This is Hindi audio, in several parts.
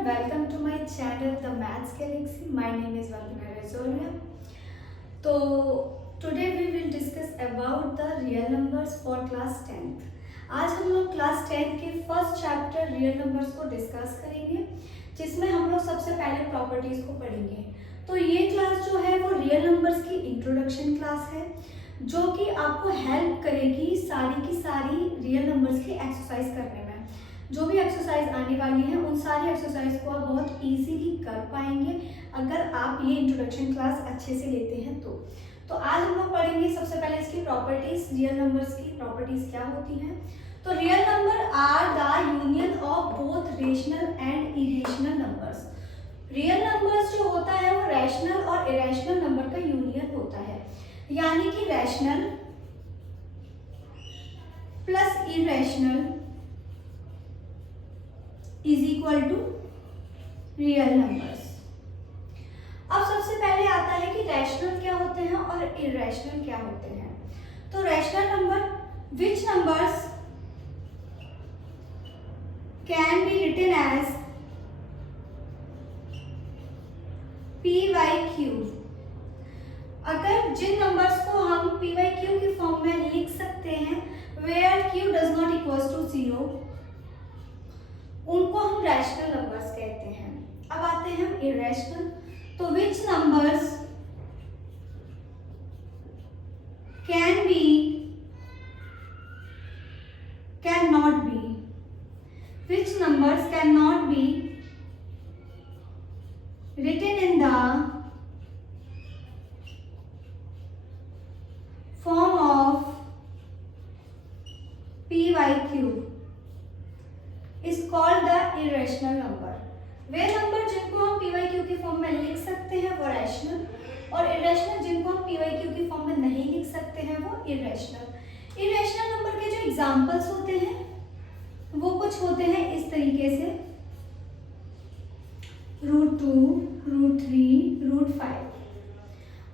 everyone, welcome to my channel The Maths Galaxy. My name is Vandana Razoria. So today we will discuss about the real numbers for class 10th. आज हम लोग क्लास 10 के फर्स्ट चैप्टर रियल नंबर्स को डिस्कस करेंगे, जिसमें हम लोग सबसे पहले प्रॉपर्टीज को पढ़ेंगे। तो ये क्लास जो है वो रियल नंबर्स की इंट्रोडक्शन क्लास है, जो कि आपको हेल्प करेगी सारी की सारी रियल नंबर्स की एक्सरसाइज करने में। जो भी एक्सरसाइज आने वाली है उन सारी एक्सरसाइज को आप बहुत इजीली कर पाएंगे अगर आप ये इंट्रोडक्शन क्लास अच्छे से लेते हैं तो आज हम लोग पढ़ेंगे सबसे पहले इसकी प्रॉपर्टीज, रियल नंबर्स की प्रॉपर्टीज क्या होती हैं। तो real number are the union of both rational and irrational numbers. Real numbers जो होता है वो रैशनल और इरेशनल नंबर का यूनियन होता है, यानी कि rational plus irrational is equal to real numbers. अब सबसे पहले आता है कि रैशनल क्या होते हैं और इरेशनल क्या होते हैं। तो rational number, which numbers can be written as P by Q. अगर जिन नंबर्स को हम पी वाई क्यू की फॉर्म में लिख सकते हैं where Q does not equal to 0, उनको हम रैशनल नंबर्स कहते हैं। अब आते हैं हम इरेशनल। तो which numbers can be can not be, which numbers can not be written in the form of p by q is called the irrational number। Way number जिनको हम p by q की फॉर्म में लिख सकते हैं वो रैशनल, और इरेशनल जिनको हम p by q की फॉर्म में नहीं लिख सकते हैं वो इरेशनल। इरेशनल नंबर के जो एग्जांपल्स होते हैं वो कुछ होते हैं इस तरीके से, √2, √3, √5।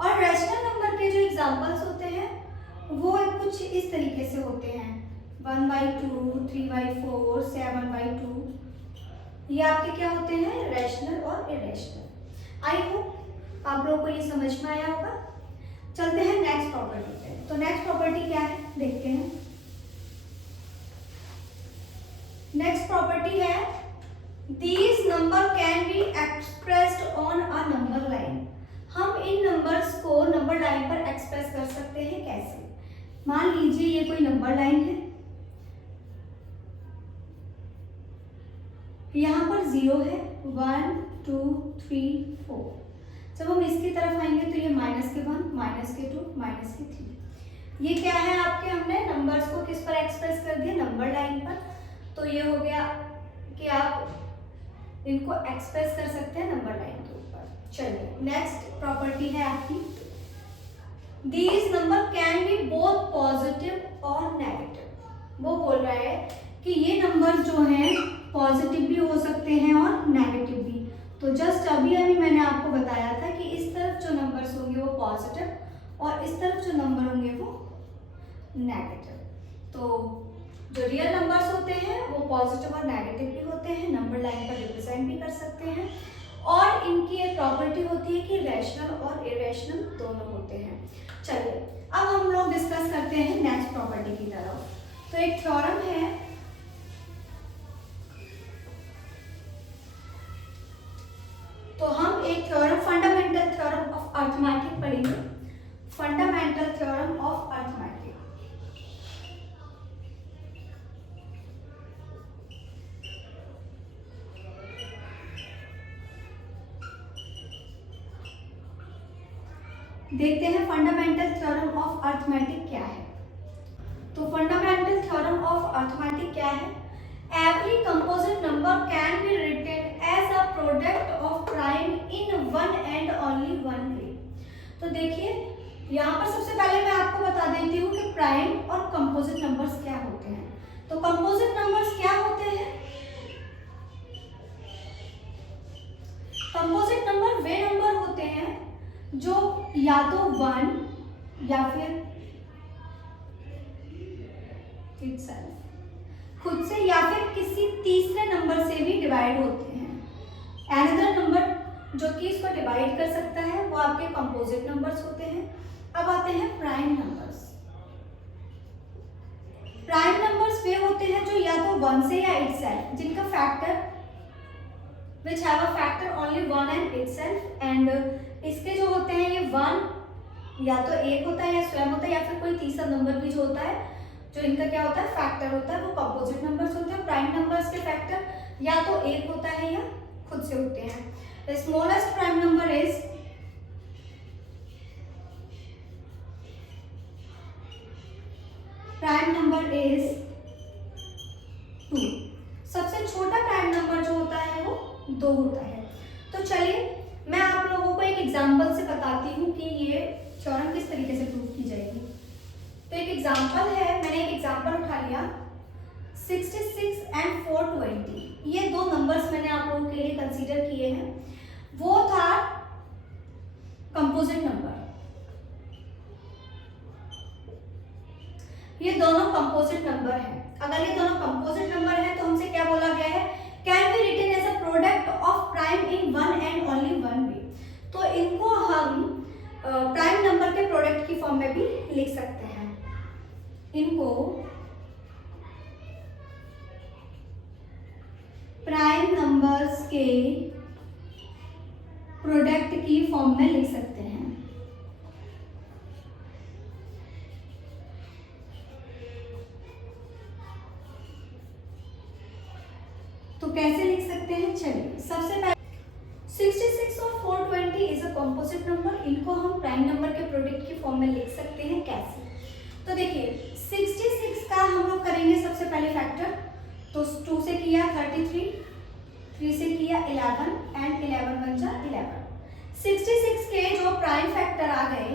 और रैशनल नंबर के जो एग्जांपल्स होते हैं वो कुछ इस तरीके से होते हैं, 1/2, 3/4, 7/2। ये आपके क्या होते हैं, रैशनल और इरेशनल। आई होप आप लोगों को ये समझ में आया होगा। चलते हैं नेक्स्ट प्रॉपर्टी पे। तो नेक्स्ट प्रॉपर्टी क्या है देखते हैं। नेक्स्ट प्रॉपर्टी है These number can be expressed on a number line। हम इन नंबर्स को नंबर लाइन पर एक्सप्रेस कर सकते हैं कैसे। मान लीजिए ये कोई नंबर लाइन है, यहाँ पर 0 है, 1 2 3 4। जब हम इसकी तरफ आएंगे तो ये -1, -2, -3। ये क्या है आपके, हमने नंबर्स को किस पर एक्सप्रेस कर दिया, नंबर लाइन पर। तो ये हो गया कि आप इनको एक्सप्रेस कर सकते हैं नंबर लाइन के ऊपर। चलिए नेक्स्ट प्रॉपर्टी है आपकी, these number can B both positive और नेगेटिव। वो बोल रहा है कि ये नंबर जो हैं पॉजिटिव भी हो सकते हैं और नेगेटिव भी। तो जस्ट अभी मैंने आपको बताया था कि इस तरफ जो नंबर्स होंगे वो पॉजिटिव और इस तरफ जो नंबर होंगे वो नेगेटिव। तो जो रियल नंबर्स होते हैं वो पॉजिटिव और नेगेटिव भी होते हैं, नंबर लाइन पर रिप्रेजेंट भी कर सकते हैं, और इनकी एक प्रॉपर्टी होती है कि रैशनल और इरेशनल दोनों होते हैं। चलिए अब हम लोग डिस्कस करते हैं नेक्स्ट प्रॉपर्टी की तरफ। तो एक थ्योरम है, तो हम एक theorem fundamental theorem of arithmetic पढ़ेंगे। Fundamental theorem of arithmetic. देखते हैं फंडामेंटल थ्योरम ऑफ अर्थमेटिक क्या है। तो फंडामेंटल थ्योरम ऑफ अर्थमेटिक क्या है, every composite number can be written as a product of prime in one and only one way. तो देखिए यहाँ पर सबसे पहले मैं आपको बता देती हूँ कि प्राइम और कंपोजिट नंबर्स क्या होते हैं। तो कंपोजिट नंबर्स क्या होते हैं, कंपोजिट नंबर वे नंबर होते हैं जो या तो 1 या फिर खुद से या फिर किसी तीसरे नंबर से भी डिवाइड होते हैं। अनदर नंबर जो कि इसको डिवाइड कर सकता है वो आपके कंपोजिट नंबर्स होते हैं। अब आते हैं प्राइम नंबर्स। प्राइम नंबर्स वे होते हैं जो या तो 1 से या इटसेल्फ, जिनका factor which have a factor only 1 and itself, and इसके जो होते हैं ये 1 या तो एक होता है या स्वयं होता है या फिर कोई तीसरा नंबर भी जो होता है जो इनका क्या होता है फैक्टर होता है, वो कंपोजिट नंबर्स होते हैं। प्राइम नंबर्स के फैक्टर या तो एक होता है या खुद से होते हैं। The smallest prime number is two. सबसे छोटा प्राइम नंबर जो होता है वो 2 होता है। तो चलिए मैं आप लोगों को एक एग्जांपल से बताती हूँ कि ये थ्योरम किस तरीके से प्रूव की जाएगी। तो एक एग्जांपल है, मैंने एक एग्जांपल उठा लिया 66 एंड 420। ये 2 नंबर्स मैंने आप लोगों के लिए कंसीडर किए हैं। वो था कंपोजिट नंबर, ये दोनों कंपोजिट नंबर है। अगर ये दोनों कंपोजिट नंबर है तो हमसे क्या बोला गया है, can be written as a product of prime in one and only one way. तो इनको हम प्राइम नंबर के प्रोडक्ट की फॉर्म में भी लिख सकते हैं। इनको प्राइम नंबर्स के प्रोडक्ट की फॉर्म में लिख सकते हैं। तो कैसे लिख सकते हैं, चलिए सबसे पहले 66 और 420 इज अ कंपोजिट नंबर, इनको हम प्राइम नंबर के प्रोडक्ट की फॉर्म में लिख सकते हैं। कैसे, तो देखिए 66 का हम लोग करेंगे सबसे पहले फैक्टर, तो 2 से किया 33, 3 से किया 11 एंड 11 बन जा 11। 66 के जो प्राइम फैक्टर आ गए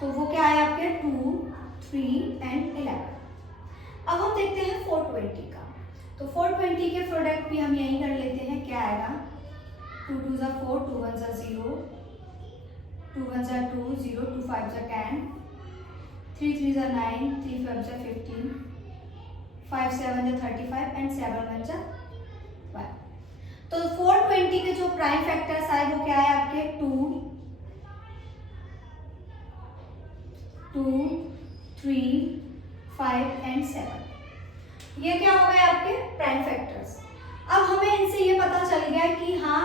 तो वो क्या आया आपके 2, 3 एंड 11। अब हम देखते हैं 420 का, तो 420 के प्रोडक्ट भी हम यही कर लेते हैं। क्या आएगा, 2 2 जा 4, 2 1 जा 0, 2 1 जा 2, 0 2 5 जा 10, 3 3 जा 9, 3 5 जा 15, 5 7 जा 35 एंड 7 1 जा 1। तो 420 के जो प्राइम फैक्टर्स आए वो क्या है आपके 2 2 3 5 एंड 7। ये क्या हो गए आपके प्राइम फैक्टर्स। अब हमें इनसे ये पता चल गया कि हाँ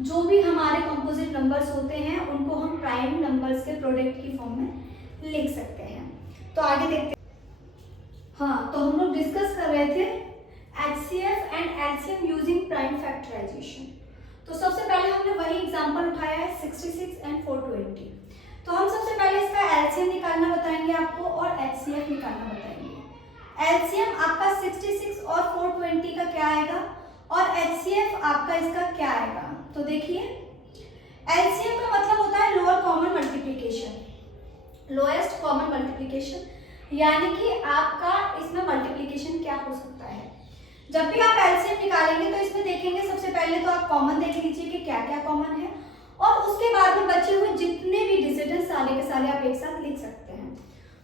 जो भी हमारे कंपोजिट नंबर्स होते हैं उनको हम प्राइम नंबर्स के प्रोडक्ट की फॉर्म में लिख सकते हैं। तो आगे देखते हैं। हाँ, तो हम लोग डिस्कस कर रहे थे HCF and LCM using prime factorisation. तो सबसे पहले हमने वही एग्जांपल उठाया है 66 एंड 420। तो हम सबसे पहले इसका LCM निकालना बताएंगे आपको और HCF निकालना बताएंगे। LCM आपका 66 और 420 का क्या आएगा और HCF आपका इसका क्या आएगा। तो देखिए LCM का मतलब होता है lower common multiplication, lowest common multiplication, यानी कि आपका इसमें मल्टीप्लिकेशन क्या हो सकता है। जब भी आप LCM निकालेंगे तो इसमें देखेंगे सबसे पहले तो आप कॉमन देख लीजिए कि क्या क्या कॉमन है और उसके बाद में बचे हुए जितने भी डिजिट हैं सारे के सारे आप एक साथ लिख सकते हैं।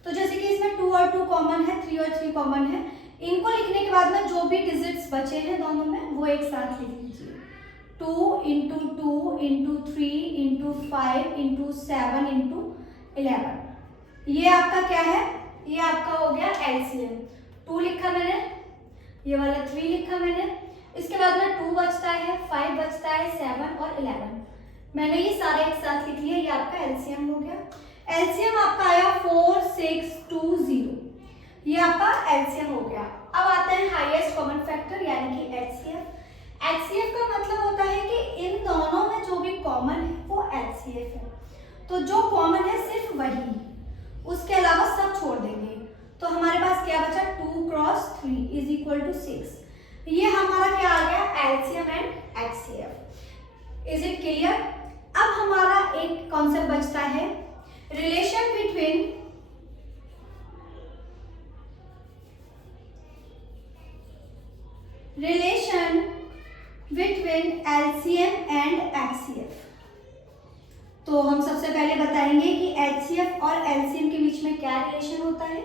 तो जैसे कि इसमें 2 और 2 कॉमन है, 3 और 3 कॉमन है, इनको लिखने के बाद में जो भी डिजिट्स बचे हैं दोनों में वो एक साथ लिख लीजिए। 2 into 2 into 3 into 5 into 7 into 11, ये आपका क्या है, ये आपका हो गया LCM। 2 लिखा मैंने, ये वाला 3 लिखा मैंने, इसके बाद में 2 बचता है, 5 बचता है, 7 और 11, मैंने ये सारे एक साथ लिख लिया, ये आपका LCM हो गया। LCM आपका आया 4620, ये आपका LCM हो गया। अब आता है हाईएस्ट कॉमन फैक्टर यानी कि HCF। HCF का मतलब होता है कि इन दोनों में जो भी कॉमन है वो HCF है। तो जो कॉमन है सिर्फ वही, उसके अलावा सब छोड़ देंगे। तो हमारे पास क्या बचा 2 क्रॉस 3 इज इक्वल टू 6। ये हमारा क्या आ गया LCM and HCF। Is it clear. अब हमारा एक कॉन्सेप्ट बचता है relation between LCM and HCF। तो हम सबसे पहले बताएंगे कि HCF और LCM के बीच में क्या रिलेशन होता है।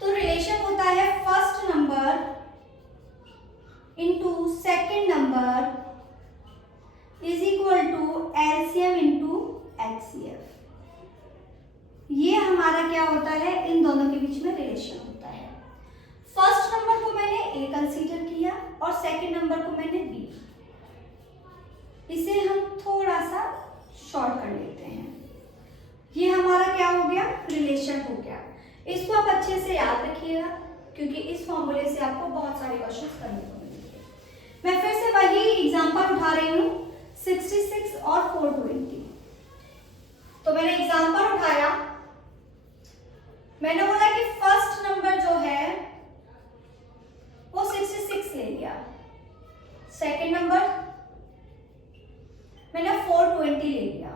तो रिलेशन होता है first number into second number is equal to LCM into HCF. ये हमारा क्या होता है, इन दोनों के बीच में रिलेशन होता है। फर्स्ट नंबर को मैंने ए कंसीडर किया और सेकंड नंबर को मैंने बी। इसे हम थोड़ा सा शॉर्ट कर लेते हैं। ये हमारा क्या हो गया, रिलेशन हो गया। इसको आप अच्छे से याद रखिएगा क्योंकि इस फॉर्मूले से आपको बहुत सारे क्वेश्चंस करने को मिलेंगे। मैं फिर से वही एग्जांपल उठा रही हूँ 66 और 420। तो मैंने एग्जांपल उठाया, मैंने बोला कि फर्स्ट नंबर जो है वो 66 ले लिया, सेकंड नंबर मैंने 420 ले लिया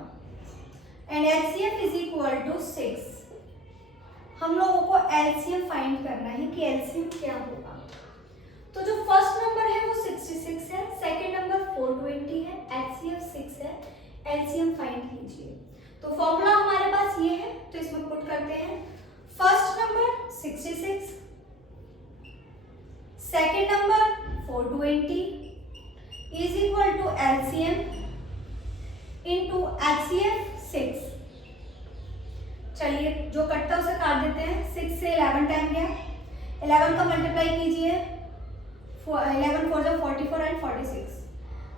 and LCM is equal to 6। हम लोगों को एलसीएम फाइंड करना है कि एलसीएम क्या होगा। तो जो फर्स्ट नंबर है वो 66 है, सेकंड नंबर 420 है, एचसीएफ 6 है। एलसीएम फाइंड कीजिए। तो फॉर्मूला हमारे पास ये है, तो इसमें पुट करते हैं। First number 66, second number 420 is equal to LCM into HCF 6। चलिए जो कटता है उसे काट देते हैं। 6 से 11 टाइम गया, 11 का मल्टीप्लाई कीजिए, 11 4 44 एंड 46।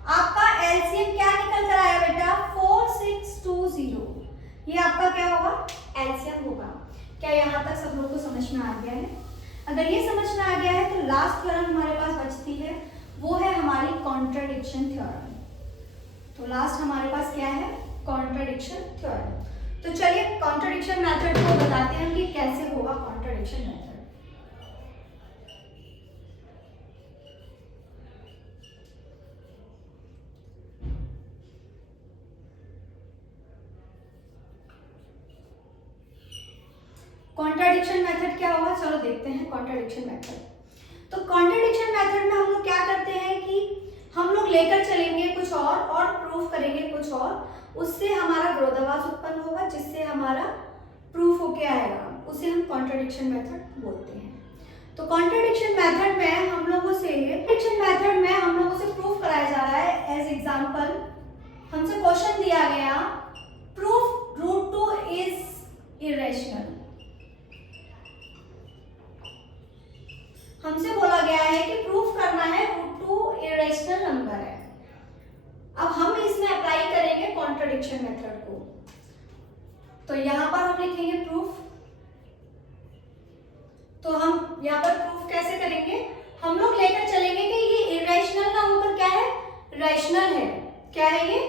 आपका एलसीएम क्या निकल कर आया बेटा, 4620। ये आपका क्या होगा, एलसीएम होगा। क्या यहाँ तक सब लोगों को समझ में आ गया है? अगर ये समझ में आ गया है तो लास्ट थ्योरम हमारे पास बचती है, वो है हमारी कॉन्ट्राडिक्शन थ्योरम। तो लास्ट हमारे पास क्या है, कॉन्ट्राडिक्शन थ्योरम। तो चलिए कॉन्ट्राडिक्शन मेथड को बताते हैं कि कैसे होगा कॉन्ट्राडिक्शन मेथड। कॉन्ट्राडिक्शन मेथड क्या होगा, चलो देखते हैं कॉन्ट्राडिक्शन मेथड। तो कॉन्ट्राडिक्शन मेथड में हम लोग क्या करते हैं कि हम लोग लेकर चलेंगे कुछ और प्रूफ करेंगे कुछ और, उससे हमारा विरोधाभास उत्पन्न होगा, जिससे हमारा प्रूफ होके आएगा, उसे हम कॉन्ट्राडिक्शन मेथड बोलते हैं। तो कॉन्ट्राडिक्शन मेथड में हम लोगों से प्रूफ कराया जा रहा है। एज एग्जांपल हमसे क्वेश्चन दिया गया, प्रूफ √2 इज इरेशनल। हमसे बोला गया है कि प्रूफ करना है √2 इरेशनल नंबर है। अब हम इसमें अप्लाई करेंगे कॉन्ट्राडिक्शन मेथड को। तो यहां पर हम लिखेंगे प्रूफ। तो हम यहां पर प्रूफ कैसे करेंगे, हम लोग लेकर चलेंगे कि ये इरेशनल ना होकर क्या है, रैशनल है। क्या है ये,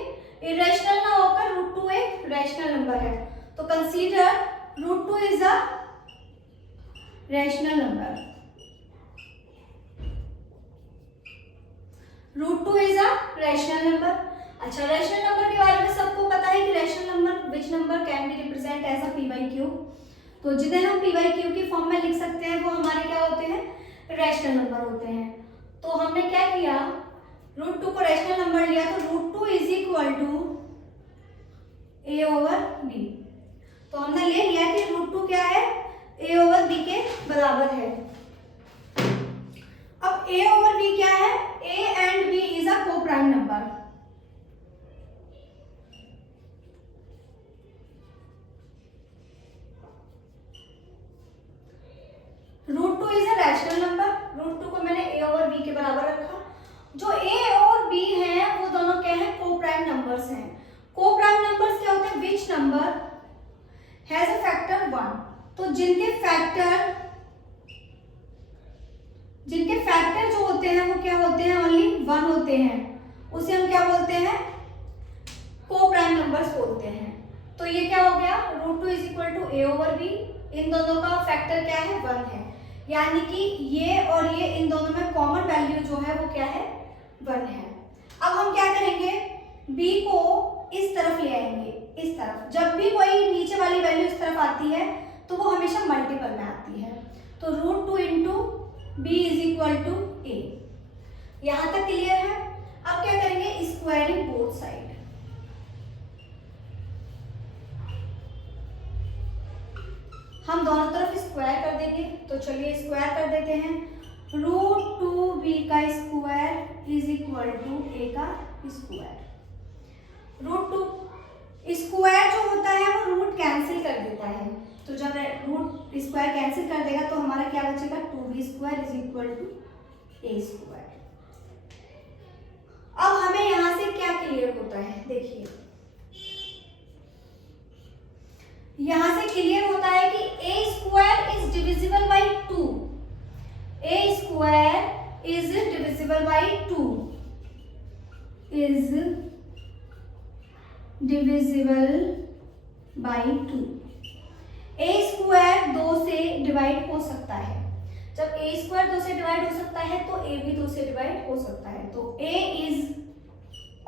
इरेशनल ना होकर √2 एक रैशनल नंबर है। तो consider √2 is a rational number. √2 is a rational number. अच्छा, रैशनल नंबर के बारे में सबको पता है कि rational number which number can be represent as a p/q। तो जिन्हें हम p/q की फॉर्म में लिख सकते हैं वो हमारे क्या होते हैं, रैशनल नंबर होते हैं। तो हमने क्या किया, √2 को रैशनल नंबर लिया, तो √2 इज इक्वल टू a/b। तो हमने ले लिया कि √2 क्या है, a/b के बराबर है। अब a/b क्या है, a and b is a coprime number. √2 is a rational number. √2 को मैंने a/b के बराबर रखा। जो a और b हैं वो दोनों क्या हैं, को प्राइम नंबर्स हैं। को प्राइम नंबर्स क्या होते हैं, which number has a factor 1। तो जिनके फैक्टर जो होते हैं वो क्या होते हैं, ओनली 1 होते हैं, उसे हम क्या बोलते हैं, को प्राइम नंबर्स बोलते हैं। तो ये क्या हो गया, √2 इज इक्वल टू a/b। इन दोनों का फैक्टर क्या है, 1 है, यानी कि ये और ये इन दोनों में कॉमन वैल्यू जो है वो क्या है, 1 है। अब हम क्या करेंगे, b को इस तरफ ले आएंगे, इस तरफ। जब भी कोई नीचे वाली वैल्यू इस तरफ आती है तो वो हमेशा मल्टीपल में आती है। तो √2 into b is equal to a। यहां तक क्लियर है? अब क्या करेंगे, स्क्वायरिंग बोथ साइड। हम दोनों तरफ स्क्वायर कर देंगे। तो चलिए स्क्वायर कर देते हैं। √2b का square is equal to a का स्क्वायर। Root two. स्क्वायर जो होता है वो रूट कैंसिल कर देता है, तो जब रूट स्क्वायर कैंसिल कर देगा तो हमारा क्या बचेगा, 2b² is equal to a²। अब हमें यहां से क्या क्लियर होता है, देखिए यहां से क्लियर होता है कि a² is divisible by 2, a² is divisible by 2, is divisible by 2। a² 2 से डिवाइड हो सकता है, जब a² 2 से डिवाइड हो सकता है तो a भी 2 से डिवाइड हो सकता है, तो a is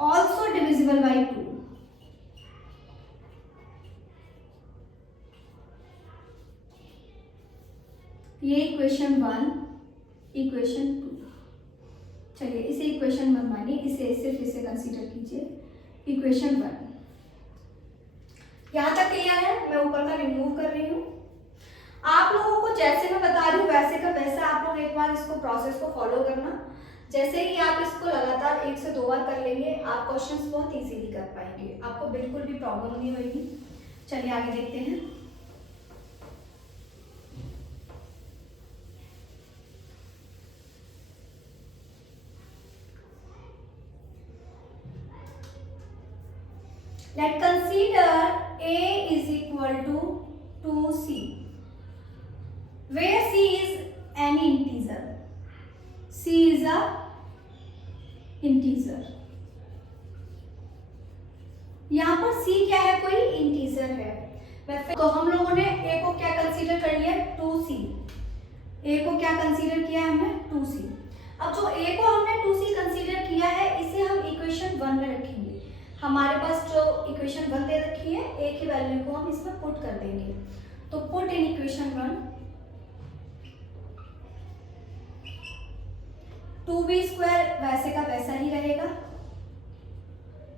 also divisible by 2। ये इक्वेशन 1, इक्वेशन 2। चलिए इसे इक्वेशन मत मानिए, इसे सिर्फ इसे कंसीडर कीजिए इक्वेशन 1। यहां तक क्लियर है, मैं ऊपर का रिमूव कर रही हूं। आप लोगों को जैसे मैं बता रही हूँ वैसे का वैसा आप लोग एक बार इसको प्रोसेस को फॉलो करना। जैसे ही आप इसको लगातार 1 से 2 बार कर लेंगे आप क्वेश्चंस बहुत इजीली कर पाएंगे, आपको बिल्कुल भी प्रॉब्लम नहीं होगी। चलिए आगे देखते हैं। Let consider a is equal to 2c, where c is any integer, c is a integer। यहाँ पर c क्या है, कोई इंटीजर है। तो हम लोगों ने a को क्या कंसीडर कर लिया, 2c। a को क्या कंसीडर किया है हमने, 2c। अब जो a को हमने 2c कंसीडर किया है इसे हम इक्वेशन 1 में रखेंगे। हमारे पास जो इक्वेशन 1 दे रखी है a की वैल्यू को हम इसमें पुट कर देंगे, तो पुट इन इक्वेशन 1 2b² वैसे का वैसा ही रहेगा,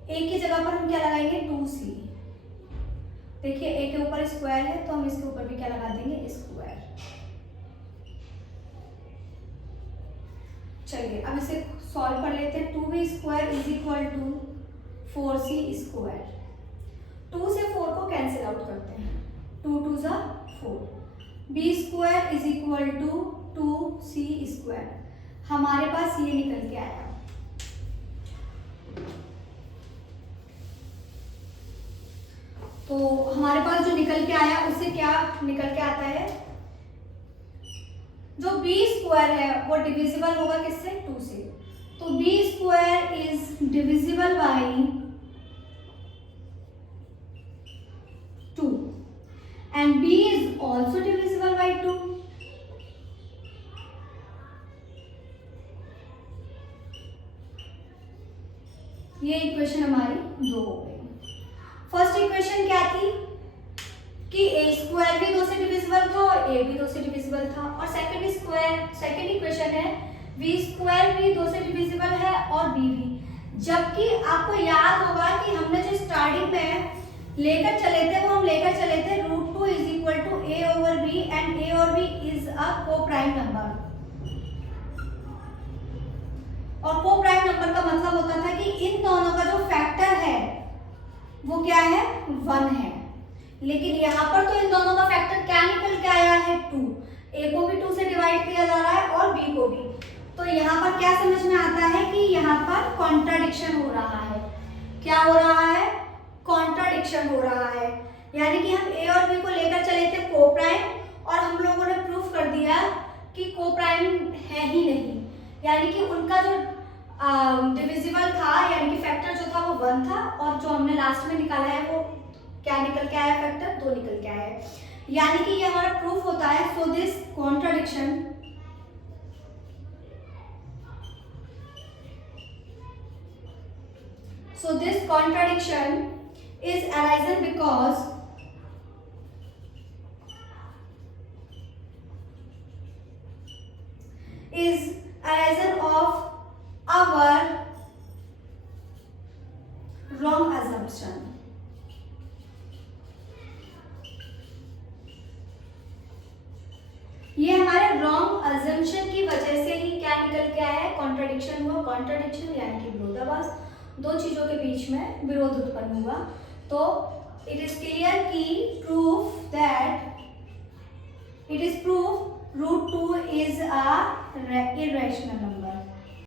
a की जगह पर हम क्या लगाएंगे, 2c। देखिए a के ऊपर स्क्वायर है तो हम इसके ऊपर भी क्या लगा देंगे, स्क्वायर। चलिए अब इसे सॉल्व कर लेते हैं। 2b² is equal to 4c²। 2 से 4 को कैंसिल आउट करते हैं, 2 2 जा 4। b² is equal to 2c²। हमारे पास ये निकल के आया। तो हमारे पास जो निकल के आया उससे क्या निकल के आता है, जो b² है वो डिविजिबल होगा किससे, 2 से। तो b² is divisible by 2 and b is also divisible by 2। ये इक्वेशन हमारी 2 हो गई। फर्स्ट इक्वेशन क्या थी कि a² भी 2 से डिविजिबल था और a भी 2 से डिविजिबल था, और सेकंड इक्वेशन है b² भी 2 से डिविजिबल है और b भी। जबकि आपको याद होगा कि हमने जो स्टार्टिंग में लेकर चले थे वो हम लेकर चले थे √2 is equal to a/b and a/b is a coprime number. और को-प्राइम नंबर का मतलब होता था कि इन दोनों का जो फैक्टर है वो क्या है, 1 है। लेकिन यहाँ पर तो इन दोनों का फैक्टर क्या निकल के आया है, 2। a को भी 2 से डिवाइड किया जा रहा है और b को भी। तो यहाँ पर क्या समझ में आता है कि यहाँ पर कॉन्ट्राडिक्शन हो रहा है। क्या हो रहा है, कॉन्ट्राडिक्शन हो रहा है। यानी कि हम a और b को लेकर चले थे को-प्राइम और हम लोगों ने प्रूफ कर दिया कि को-प्राइम है ही नहीं, यानी कि उनका जो डिविजिबल था यानी कि फैक्टर जो था वो 1 था, और जो हमने लास्ट में निकाला है वो क्या निकल के आया, फैक्टर 2 निकल के आया है। यानी कि ये हमारा प्रूफ होता है। So this contradiction is arisen because of our wrong assumption। ये हमारे रॉन्ग अजम्पशन की वजह से ही क्या निकल के आया है, कॉन्ट्राडिक्शन हुआ। कॉन्ट्राडिक्शन यानी कि विरोधाभास। दो चीज़ों के बीच में विरोध उत्पन्न हुआ। तो इट इज क्लियर कि proof that it is proof root 2 is a irrational number.